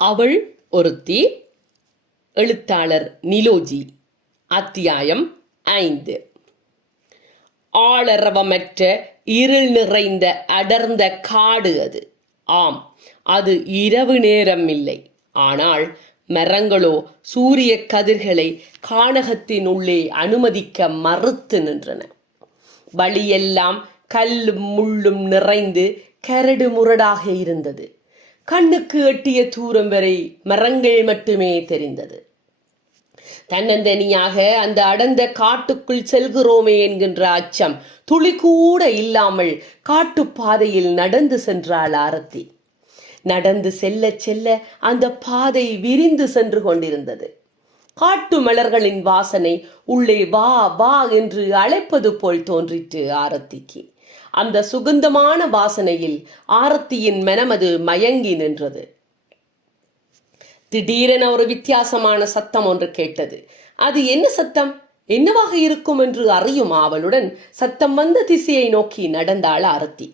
அவள் ஒருத்தி. எழுத்தாளர் நிலோஜி. அத்தியாயம் 5. ஆளரவமற்ற இருள் நிறைந்த அடர்ந்த காடு அது. ஆம், அது இரவு நேரம் இல்லை. ஆனால் மரங்களோ சூரிய கதிர்களை கானகத்தின் உள்ளே அனுமதிக்க மறுத்து நின்றன. வழியெல்லாம் கல்லும் முள்ளும் நிறைந்து கரடு முரடாக இருந்தது. கண்ணுக்கு எட்டிய தூரம் வரை மரங்கள் மட்டுமே தெரிந்தது. தன்னந்தனியாக அந்த அடர்ந்த காட்டுக்குள் செல்கிறோமே என்கின்ற அச்சம் துளி கூட இல்லாமல் காட்டுப்பாதையில் நடந்து சென்றாள் ஆரத்தி. நடந்து செல்ல செல்ல அந்த பாதை விரிந்து சென்று கொண்டிருந்தது. காட்டு மலர்களின் வாசனை உள்ளே வா வா என்று அழைப்பது போல் தோன்றிற்று ஆரத்திக்கு. அந்த சுகந்தமான வாசனையில் ஆரத்தியின் மனமது மயங்கி நின்றது. திடீரென ஒரு வித்தியாசமான சத்தம் ஒன்று கேட்டது. அது என்ன சத்தம், என்னவாக இருக்கும் என்று அறியும் ஆவலுடன் சத்தம் வந்த திசையை நோக்கி நடந்தாள் ஆரத்தி.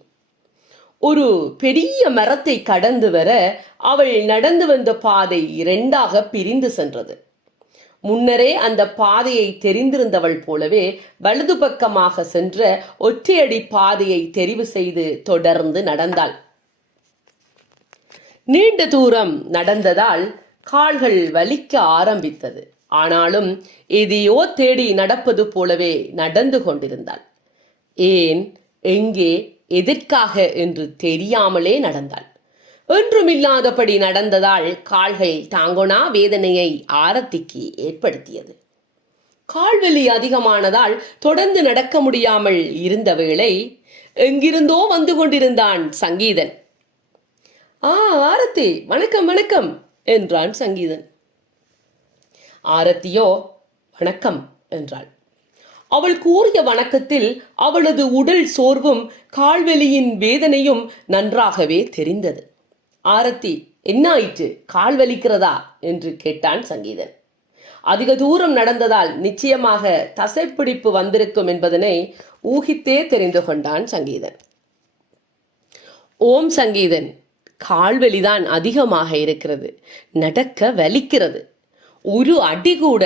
ஒரு பெரிய மரத்தை கடந்து வர அவள் நடந்து வந்த பாதை இரண்டாக பிரிந்து சென்றது. முன்னரே அந்த பாதையை தெரிந்திருந்தவள் போலவே வலது பக்கமாக சென்ற ஒற்றையடி பாதையை தெரிவு செய்து தொடர்ந்து நடந்தாள். நீண்ட தூரம் நடந்ததால் கால்கள் வலிக்க ஆரம்பித்தது. ஆனாலும் எதையோ தேடி நடப்பது போலவே நடந்து கொண்டிருந்தாள். ஏன், எங்கே, எதற்காக என்று தெரியாமலே நடந்தாள். ஒன்றுமில்லாதபடி நடந்ததால் கால்கள் தாங்கொணா வேதனையை ஆரத்திக்கு ஏற்படுத்தியது. கால்வலி அதிகமானதால் தொடர்ந்து நடக்க முடியாமல் இருந்த வேளை எங்கிருந்தோ வந்து கொண்டிருந்தான் சங்கீதன். ஆரத்தி, வணக்கம் வணக்கம் என்றான் சங்கீதன். ஆரத்தியோ வணக்கம் என்றாள். அவள் கூறிய வணக்கத்தில் அவளது உடல் சோர்வும் கால்வலியின் வேதனையும் நன்றாகவே தெரிந்தது. ஆரத்தி, என்ன ஆயிற்று, கால் வலிக்கிறதா என்று கேட்டான் சங்கீதன். அதிக தூரம் நடந்ததால் நிச்சயமாக தசைப்பிடிப்பு வந்திருக்கும் என்பதனை ஊகித்தே தெரிந்து கொண்டான் சங்கீதன். ஓம் சங்கீதன், கால்வலிதான் அதிகமாக இருக்கிறது, நடக்க வலிக்கிறது, ஒரு அடி கூட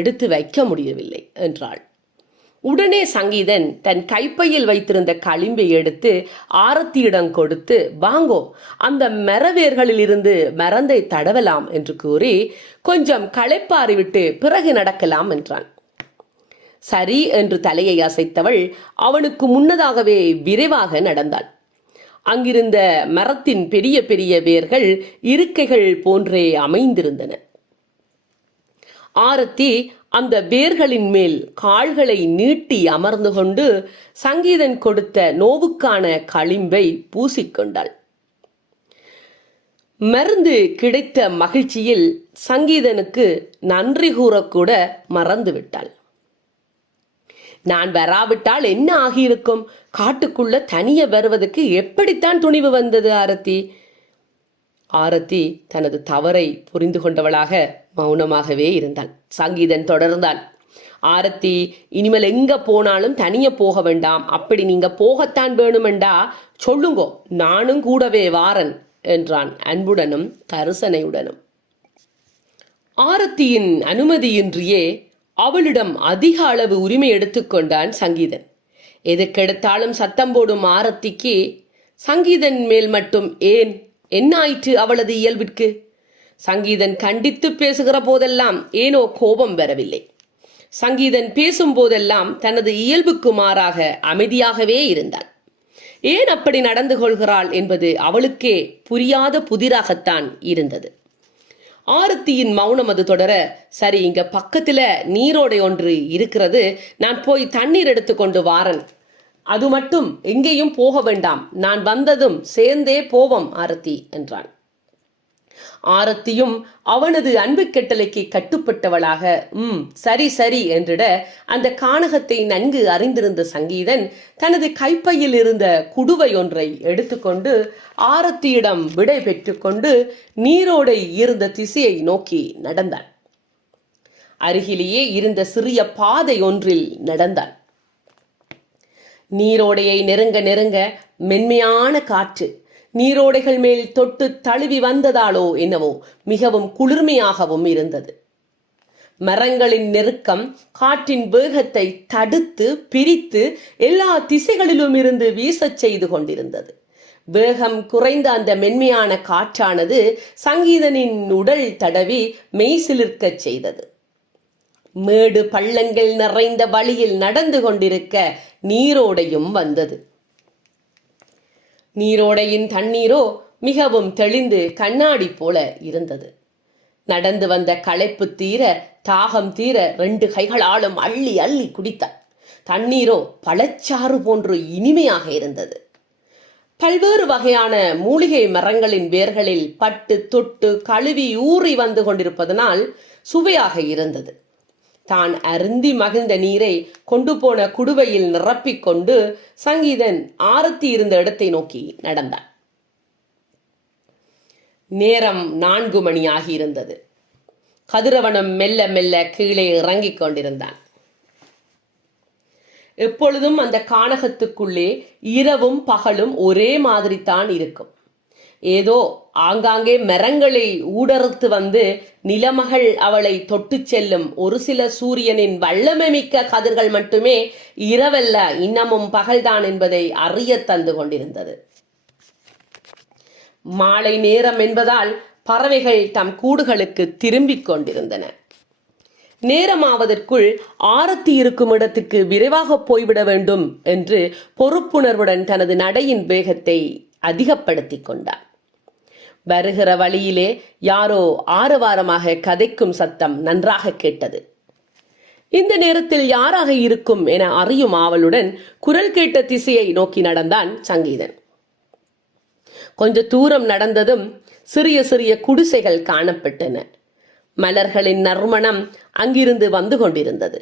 எடுத்து வைக்க முடியவில்லை என்றாள். உடனே சங்கீதன் தன் கைப்பையில் வைத்திருந்த களிம்பை எடுத்து ஆரத்தியிடம் கொடுத்து, வாங்கோ, அந்த மரவேர்களில் இருந்து மரந்தை தடவலாம் என்று கூறி கொஞ்சம் களைப்பாரி விட்டு பிறகு நடக்கலாம் என்றான். சரி என்று தலையை அசைத்தவள் அவனுக்கு முன்னதாகவே விரைவாக நடந்தாள். அங்கிருந்த மரத்தின் பெரிய பெரிய வேர்கள் இருக்கைகள் போன்றே அமைந்திருந்தன. ஆரத்தி அந்த வேர்களின் மேல் கால்களை நீட்டி அமர்ந்து கொண்டு சங்கீதன் கொடுத்த நோவுக்கான களிம்பை பூசிக்கொண்டாள். மருந்து கிடைத்த மகிழ்ச்சியில் சங்கீதனுக்கு நன்றி கூறக்கூட மறந்து விட்டாள். நான் வராவிட்டால் என்ன ஆகியிருக்கும், காட்டுக்குள்ள தனிய வருவதற்கு எப்படித்தான் துணிவு வந்தது ஆரத்தி? ஆரத்தி தனது தவறை புரிந்து கொண்டவளாக மௌனமாகவே இருந்தாள். சங்கீதன் தொடர்ந்தான். ஆரத்தி, இனிமேல் எங்க போனாலும் தனிய போக வேண்டாம், அப்படி நீங்க போகத்தான் வேணுமெண்டா சொல்லுங்கோ, நானும் கூடவே வாரன் என்றான் அன்புடனும் கருசனையுடனும். ஆரத்தியின் அனுமதியின்றியே அவளிடம் அதிக அளவு உரிமை எடுத்துக்கொண்டான் சங்கீதன். எதுக்கெடுத்தாலும் சத்தம் போடும் ஆரத்திக்கு சங்கீதன் மேல் மட்டும் ஏன், என்ன ஆயிற்று அவளது இயல்பிற்கு? சங்கீதன் கண்டித்து பேசுகிற போதெல்லாம் ஏனோ கோபம் வரவில்லை. சங்கீதன் பேசும் போதெல்லாம் தனது இயல்புக்கு மாறாக அமைதியாகவே இருந்தாள். ஏன் அப்படி நடந்து கொள்கிறாள் என்பது அவளுக்கே புரியாத புதிராகத்தான் இருந்தது. ஆரத்தியின் மௌனம் அது தொடர, சரி, இங்க பக்கத்துல நீரோடை ஒன்று இருக்கிறது, நான் போய் தண்ணீர் எடுத்துக்கொண்டு வாரன், அது மட்டும் எங்கேயும் போக வேண்டாம், நான் வந்ததும் சேர்ந்தே போவோம் ஆரத்தி என்றான். ஆரத்தியும் அவனது அன்பு கட்டளைக்கு கட்டுப்பட்டவளாக சரி சரி என்றிட அந்த கானகத்தை நன்கு அறிந்திருந்த சங்கீதன் தனது கைப்பையில் இருந்த குடுவை ஒன்றை எடுத்துக்கொண்டு ஆரத்தியிடம் விடை பெற்றுக்கொண்டு நீரோடை இருந்த திசையை நோக்கி நடந்தான். அருகிலேயே இருந்த சிறிய பாதை ஒன்றில் நடந்தான். நீரோடையை நெருங்க நெருங்க மென்மையான காற்று நீரோடைகள் மேல் தொட்டு தழுவி வந்ததாலோ என்னவோ மிகவும் குளிர்மையாகவும் இருந்தது. மரங்களின் நெருக்கம் காற்றின் வேகத்தை தடுத்து பிரித்து எல்லா திசைகளிலும் இருந்து வீசச் செய்து கொண்டிருந்தது. வேகம் குறைந்த அந்த மென்மையான காற்றானது சங்கீதனின் உடல் தடவி மெய்சிலிர்க்கச் செய்தது. மேடு பள்ளங்கள் நிறைந்த வழியில் நடந்து கொண்டிருக்க நீரோடையும் வந்தது. நீரோடையின் தண்ணீரோ மிகவும் தெளிந்து கண்ணாடி போல இருந்தது. நடந்து வந்த களைப்பு தீர, தாகம் தீர 2 கைகளாலும் அள்ளி அள்ளி குடித்தார். தண்ணீரோ பழச்சாறு போன்று இனிமையாக இருந்தது. பல்வேறு வகையான மூலிகை மரங்களின் வேர்களில் பட்டு தொட்டு கழுவி ஊறி வந்து கொண்டிருப்பதனால் சுவையாக இருந்தது. தான் அருந்தி மகிழ்ந்த நீரை கொண்டு போன குடுவையில் நிரப்பிக்கொண்டு சங்கீதன் ஆரத்தி இருந்த இடத்தை நோக்கி நடந்தான். நேரம் 4 மணி ஆகியிருந்தது. கதிரவனம் மெல்ல மெல்ல கீழே இறங்கிக் கொண்டிருந்தான். எப்பொழுதும் அந்த கானகத்துக்குள்ளே இரவும் பகலும் ஒரே மாதிரி தான் இருக்கும். ஏதோ ஆங்காங்கே மரங்களை ஊடறுத்து வந்து நிலமகள் அவளை தொட்டு செல்லும் ஒரு சில சூரியனின் வல்லமை மிக்க கதிர்கள் மட்டுமே இரவல்ல, இன்னமும் பகல்தான் என்பதை அறிய தந்து கொண்டிருந்தது. மாலை நேரம் என்பதால் பறவைகள் தம் கூடுகளுக்கு திரும்பிக் கொண்டிருந்தன. நேரமாவதற்குள் ஆரத்தி இருக்கும் இடத்துக்கு விரைவாக போய்விட வேண்டும் என்று பொறுப்புணர்வுடன் தனது நடையின் வேகத்தை அதிகப்படுத்திக் கொண்டார். வருகிற வழியிலே யாரோ ஆரவாரமாக கதைக்கும் சத்தம் நன்றாக கேட்டது. இந்த நேரத்தில் யாராக இருக்கும் என அறியும் ஆவலுடன் குரல் கேட்ட திசையை நோக்கி நடந்தான் சங்கீதன். கொஞ்ச தூரம் நடந்ததும் சிறிய சிறிய குடிசைகள் காணப்பட்டன. மலர்களின் நறுமணம் அங்கிருந்து வந்து கொண்டிருந்தது.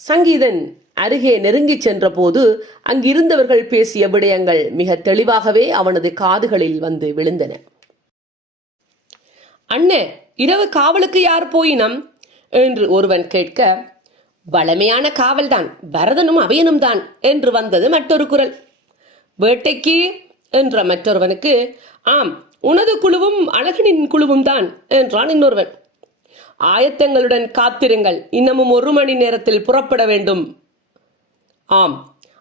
சங்கீதன் அருகே நெருங்கி சென்ற போது அங்கிருந்தவர்கள் பேசிய விடயங்கள் மிக தெளிவாகவே அவனது காதுகளில் வந்து விழுந்தன. அண்ணே, இரவு காவலுக்கு யார் போயினம் என்று ஒருவன் கேட்க, வளமையான காவல்தான், பரதனும் அவையனும் தான் என்று வந்தது மற்றொரு குரல். வேட்டைக்கு என்ற மற்றொருவனுக்கு, ஆம், உனது குழுவும் அழகனின் குழுவும் தான் என்றான் இன்னொருவன். ஆயத்தங்களுடன் காத்திருங்கள், இன்னமும் 1 மணி நேரத்தில் புறப்பட வேண்டும். ஆம்,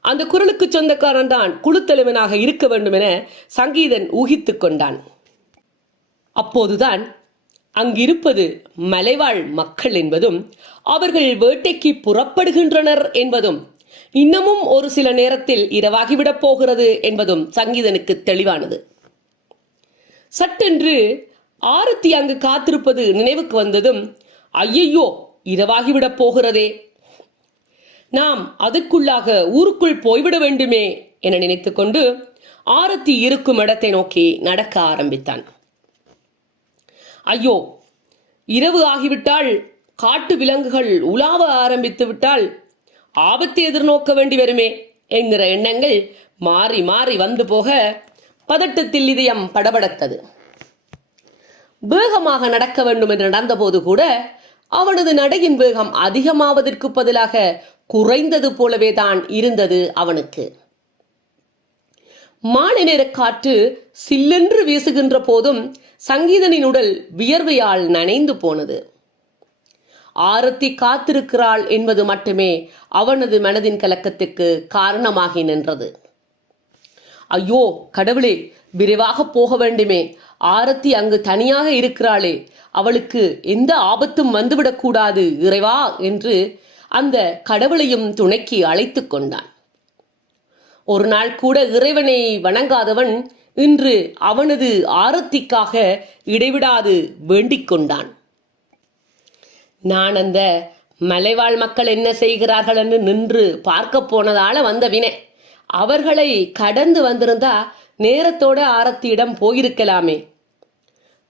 அந்த குரலுக்கு சொந்தக்காரன் தான் குழுத்தலைவனாக இருக்க வேண்டும் என சங்கீதன் ஊகித்துக் கொண்டான். அப்போதுதான் அங்கிருப்பது மலைவாழ் மக்கள் என்பதும் அவர்கள் வேட்டைக்கு புறப்படுகின்றனர் என்பதும் இன்னமும் ஒரு சில நேரத்தில் இரவாகிவிடப் போகிறது என்பதும் சங்கீதனுக்கு தெளிவானது. சட்டென்று ஆரத்தி அங்கு காத்திருப்பது நினைவுக்கு வந்ததும், ஐயையோ, இரவாகிவிடப் போகிறதே, நாம் அதற்குள்ளாக ஊருக்குள் போய்விட வேண்டுமே என நினைத்துக்கொண்டு ஆரத்தி இருக்கும் இடத்தை நோக்கி நடக்க ஆரம்பித்தான். ஐயோ, இரவு ஆகிவிட்டால், காட்டு விலங்குகள் உலாவ ஆரம்பித்து விட்டால் ஆபத்தை எதிர்நோக்க வேண்டி வருமே என்கிற எண்ணங்கள் மாறி மாறி வந்து போக பதட்டத்தில் இதயம் படபடத்தது. வேகமாக நடக்க வேண்டும் என்று நடந்தபோது கூட அவனது நடையின் வேகம் அதிகமாவதற்கு பதிலாக குறைந்தது போலவே தான் இருந்தது அவனுக்கு. மாலை நேர காற்று சில்லென்று வீசுகின்ற போதும் சங்கீதனின் உடல் வியர்வையால் நனைந்து போனது. ஆரத்தி காத்திருக்கிறாள் என்பது மட்டுமே அவனது மனதின் கலக்கத்துக்கு காரணமாகி நின்றது. ஐயோ கடவுளே, விரைவாக போக வேண்டுமே, ஆரத்தி அங்கு தனியாக இருக்கிறாளே, அவளுக்கு எந்த ஆபத்தும் வந்துவிடக்கூடாது இறைவா என்று அந்த கடவுளையும் துணைக்கு அழைத்து கொண்டான். ஒரு நாள் கூட இறைவனை வணங்காதவன் இன்று அவனது ஆரத்திக்காக இடைவிடாது வேண்டிக் கொண்டான். நான் அந்த மலைவாழ் மக்கள் என்ன செய்கிறார்கள் என்று நின்று பார்க்க போனதால வந்த வினை. அவர்களை கடந்து வந்திருந்தா நேரத்தோட ஆரத்தியிடம் போயிருக்கலாமே.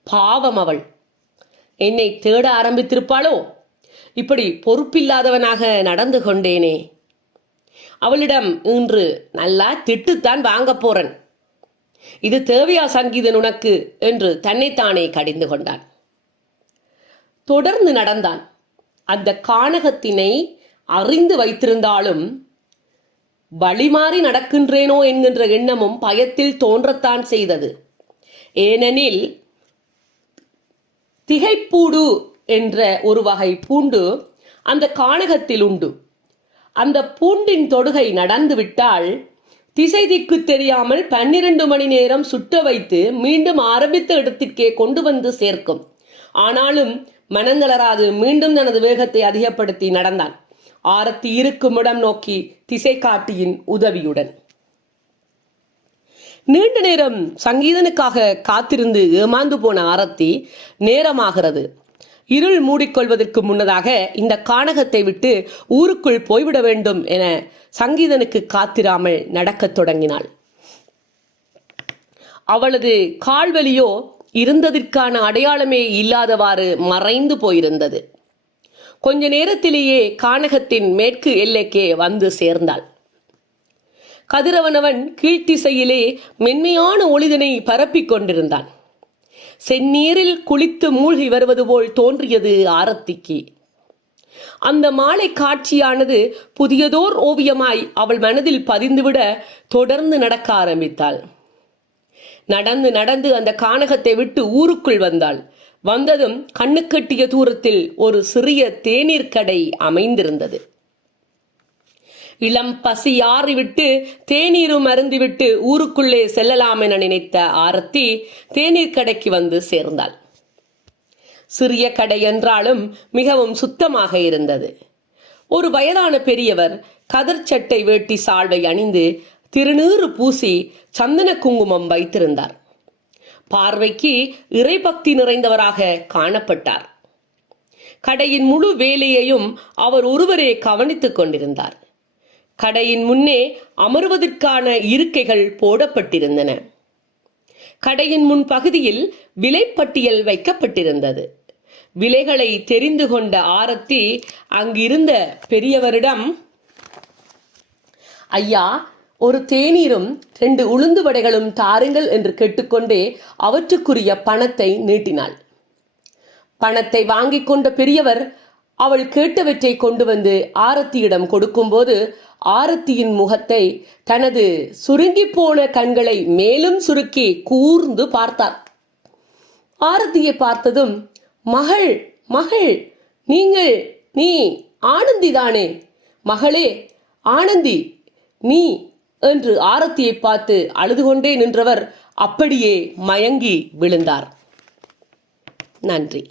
பாவம், அவள் என்னை தேட ஆரம்பித்திருப்பாளோ? இப்படி பொறுப்பில்லாதவனாக நடந்து கொண்டேனே. அவளிடம் இன்று நல்லா திட்டுத்தான் வாங்க போறன். இது தேவையா சங்கீதன் உனக்கு என்று தன்னைத்தானே கடிந்து கொண்டான். தொடர்ந்து நடந்தான். அந்த கானகத்தினை அறிந்து வைத்திருந்தாலும் வழிமாறி நடக்கின்றேனோ என்கின்ற எண்ணமும் பயத்தில் தோன்றத்தான் செய்தது. ஏனெனில் திகைப்பூடு என்ற ஒரு வகை பூண்டு அந்த கானகத்தில் உண்டு. அந்த பூண்டின் தொடுகை நடந்துவிட்டால் திசை திக்கு தெரியாமல் 12 மணி நேரம் சுட்ட வைத்து மீண்டும் ஆரம்பித்த இடத்திற்கே கொண்டு வந்து சேர்க்கும். ஆனாலும் மனந்தளராது மீண்டும் தனது வேகத்தை அதிகப்படுத்தி நடந்தான், ஆரத்தி இருக்கும் இடம் நோக்கி திசை காட்டியின் உதவியுடன். நீண்ட நேரம் சங்கீதனுக்காக காத்திருந்து ஏமாந்து போன ஆரத்தி நேரமாகிறது. இருள் மூடிக்கொள்வதற்கு முன்னதாக இந்த கானகத்தை விட்டு ஊருக்குள் போய்விட வேண்டும் என சங்கீதனுக்கு காத்திராமல் நடக்கத் தொடங்கினாள். அவளது கால்வலியோ இருந்ததற்கான அடையாளமே இல்லாதவாறு மறைந்து போயிருந்தது. கொஞ்ச நேரத்திலேயே கானகத்தின் மேற்கு எல்லைக்கே வந்து சேர்ந்தாள். கதிரவனவன் கீழ்த்திசையிலே மென்மையான ஒளிதனை பரப்பிக் கொண்டிருந்தான். செந்நீரில் குளித்து மூழ்கி வருவது போல் தோன்றியது ஆரத்திக்கு. அந்த மாலை காட்சியானது புதியதோர் ஓவியமாய் அவள் மனதில் பதிந்துவிட தொடர்ந்து நடக்க ஆரம்பித்தாள். நடந்து நடந்து அந்த கானகத்தை விட்டு ஊருக்குள் வந்தாள். வந்ததும் கண்ணுக்கெட்டிய தூரத்தில் ஒரு சிறிய தேநீர் கடை அமைந்திருந்தது. இளம் பசி ஆறிவிட்டு தேநீரும் அருந்திவிட்டு ஊருக்குள்ளே செல்லலாம் என நினைத்த ஆரத்தி தேநீர் கடைக்கு வந்து சேர்ந்தாள். சிறிய கடை என்றாலும் மிகவும் சுத்தமாக இருந்தது. ஒரு வயதான பெரியவர் கதர் சட்டை வேட்டி சால்வை அணிந்து திருநீறு பூசி சந்தன குங்குமம் வைத்திருந்தார். பார்வைக்கு இறைபக்தி நிறைந்தவராக காணப்பட்டார். கடையின் முழு வேலையையும் அவர் ஒருவரே கவனித்துக் கொண்டிருந்தார். கடையின் முன்னே அமர்வதற்கான இருக்கைகள் போடப்பட்டிருந்தன. கடையின் முன் பகுதியில் விலைப்பட்டியல் வைக்கப்பட்டிருந்தது. விலைகளை தெரிந்து கொண்ட ஆரத்தி அங்கிருந்த பெரியவரிடம், ஐயா, ஒரு தேநீரும் 2 உளுந்து வடைகளும் தாருங்கள் என்று கேட்டுக்கொண்டே அவற்றுக்குரிய பணத்தை நீட்டினாள். பணத்தை வாங்கிக் கொண்ட பெரியவர் அவள் கேட்டவற்றை கொண்டு வந்து ஆரத்தியிடம் கொடுக்கும்போது ஆரத்தியின் முகத்தை தனது சுருங்கி போன கண்களை மேலும் சுருக்கி கூர்ந்து பார்த்தார். ஆரத்தியை பார்த்ததும், மகள் மகள், நீ ஆனந்திதானே? மகளே ஆனந்தி, நீ என்று ஆரத்தியை பார்த்து அழுது கொண்டே நின்றவர் அப்படியே மயங்கி விழுந்தார். நன்றி.